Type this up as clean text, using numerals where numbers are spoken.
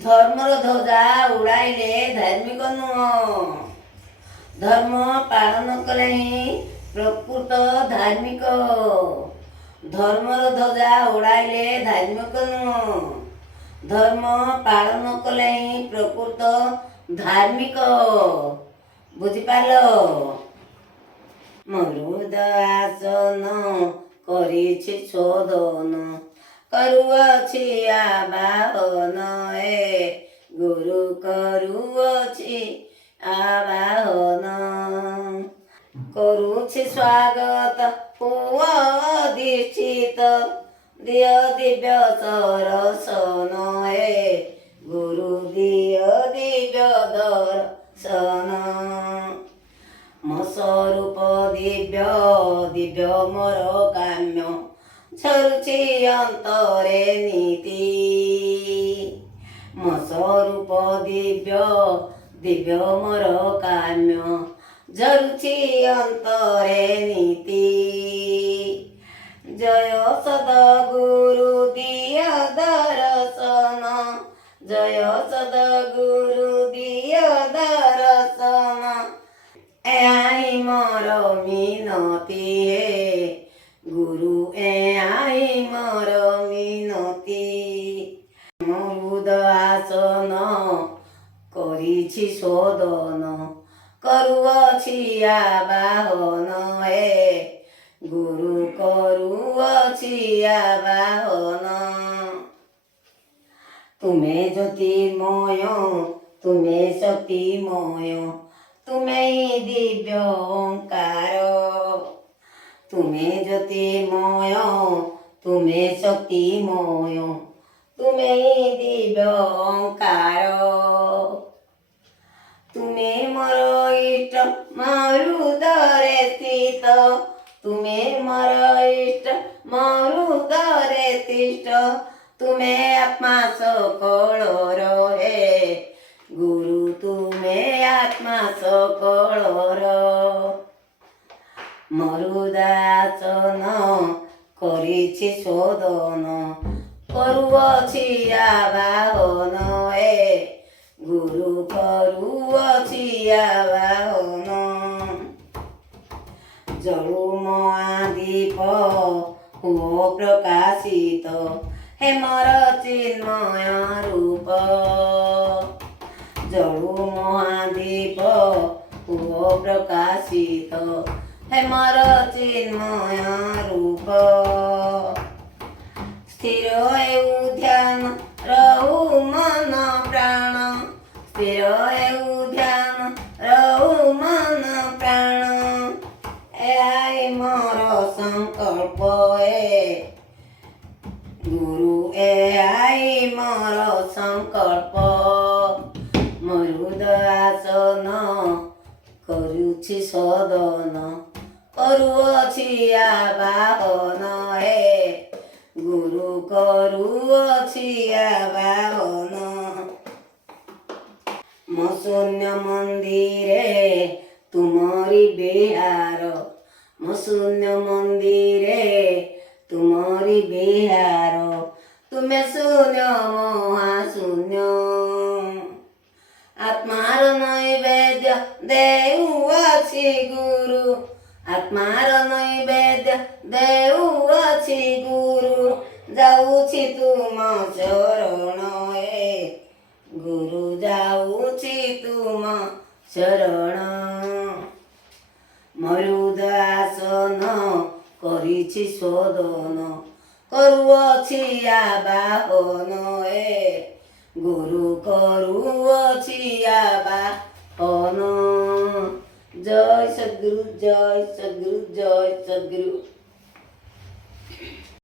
ଧର୍ମର ଧ୍ୱଜା ଉଡ଼ାଇଲେ ଧାର୍ମିକ ନୁହଁ। ଧର୍ମ ପାଳନ କଲେ ହିଁ ପ୍ରକୃତ ଧାର୍ମିକ। ଧର୍ମର ଧ୍ୱଜା ଉଡ଼ାଇଲେ ଧାର୍ମିକ ନୁହଁ। ଧର୍ମ ପାଳନ କଲେ ହିଁ ପ୍ରକୃତ ଧାର୍ମିକ। ବୁଝିପାରିଲ? ହୃଦୟାସନ କରିଛି ଶୋଧନ, କରୁଅଛି ଆବାହନ, ଗୁରୁ କରୁଅଛି ଆବାହନ। କରୁଛି ସ୍ୱାଗତ ପୁଅ ଅଧିଷ୍ଠିତ, ଦିଅ ଦିବ୍ୟ ଦର୍ଶନ, ଗୁରୁ ଦିଅ ଦିବ୍ୟ ଦର୍ଶନ। ମୋ ସ୍ୱରୂପ ଦିବ୍ୟ ଦିବ୍ୟ ମୋର କାମ୍ୟ, ଝରୁଛି ଅନ୍ତରେ ନୀତି। ମୋ ସ୍ୱରୂପ ଦିବ୍ୟ ଦିବ୍ୟ ମୋର କାମ୍ୟ, ଝରୁଛି ଅନ୍ତରେ ନୀତି। ଜୟ ସଦଗୁରୁ ଦିଅ ଦର୍ଶନ, ଜୟ ସଦଗୁରୁ ଦିଅ ଦର୍ଶନ। ଏହା ହିଁ ମୋର ମିନତି, ଗୁରୁ ଏହା ହିଁ ମୋର ମିନତି। ହୃଦୟାସନ କରିଛି ଶୋଧନ, କରୁଅଛି ଆବାହନ, ଗୁରୁ କରୁଅଛି ଆବାହନ। ତୁମେ ଜ୍ୟୋତିର୍ମୟ ତୁମେ ଶକ୍ତିମୟ, ତୁମେ ହିଁ ଦିବ୍ୟ ଓଙ୍କାର। ତୁମେ ଜ୍ୟୋତିର୍ମୟ ତୁମେ ଶକ୍ତିମୟ, ତୁମେ ହିଁ ଦିବ୍ୟ ଓଙ୍କାର। ତୁମେ ମୋର ଇଷ୍ଟ ମୋ ହୃଦୟରେ ସ୍ଥିତ, ତୁମେ ମୋର ଇଷ୍ଟ ମୋ ହୃଦୟରେ ତିଷ୍ଠ। ତୁମେ ଆତ୍ମା ସକଳର, ଗୁରୁ ତୁମେ ଆତ୍ମା ସକଳର। ମୋ ହୃଦୟାସନ କରିଛି ଶୋଧନ, କରୁଅଛି ଆବାହନ, ଗୁରୁ କରୁଅଛି ଆବାହନ। ଜଳୁ ମହାଦୀପ ହୁଅ ପ୍ରକାଶିତ, ହେ ମୋର ଚିନ୍ମୟ ରୂପ। ଜଳୁ ମହାଦୀପ ହୁଅ ପ୍ରକାଶିତ, ହେ ମୋର ଚିନ୍ମୟ ରୂପ। ସ୍ଥିର ହେଉ ଧ୍ୟାନ ରହୁ ମନ ପ୍ରାଣ, ସ୍ଥିର ହେଉ ଧ୍ୟାନ ରହୁ ମନ ପ୍ରାଣ। ଏହା ହିଁ ମୋର ସଂକଳ୍ପ, ଗୁରୁ ଏହା ହିଁ ମୋର ସଂକଳ୍ପ। ମୋ ହୃଦୟାସନ କରୁଛି ଶୋଧନ, କରୁଅଛି ଆବାହନ, ଗୁରୁ କରୁଅଛି ଆବାହନ। ମୋ ଶୂନ୍ୟ ମନ୍ଦିରେ ତୁମରି ବିହାର, ମୋ ଶୂନ୍ୟ ମନ୍ଦିରେ ତୁମରି ବିହାର। ତୁମେ ଶୂନ୍ୟ ମହାଶୂନ୍ୟ, ଆତ୍ମାର ନୈବେଦ୍ୟ ଦେଉଅଛି ଗୁରୁ, ଆତ୍ମାର ନୈବେଦ୍ୟ ଦେଉଅଛି ଗୁରୁ। ଯାଉଛି ତୁମ ଶରଣ, ଗୁରୁ ଯାଉଛି ତୁମ ଶରଣ। ମୋ ହୃଦୟାସନ କରିଛି ଶୋଧନ, କରୁଅଛି ଆବାହନ, ଗୁରୁ କରୁଅଛି ଆବାହନ। ଜୟ ସଦ୍ଗୁରୁ, ଜୟ ସଦ୍ଗୁରୁ, ଜୟ ସଦ୍ଗୁରୁ।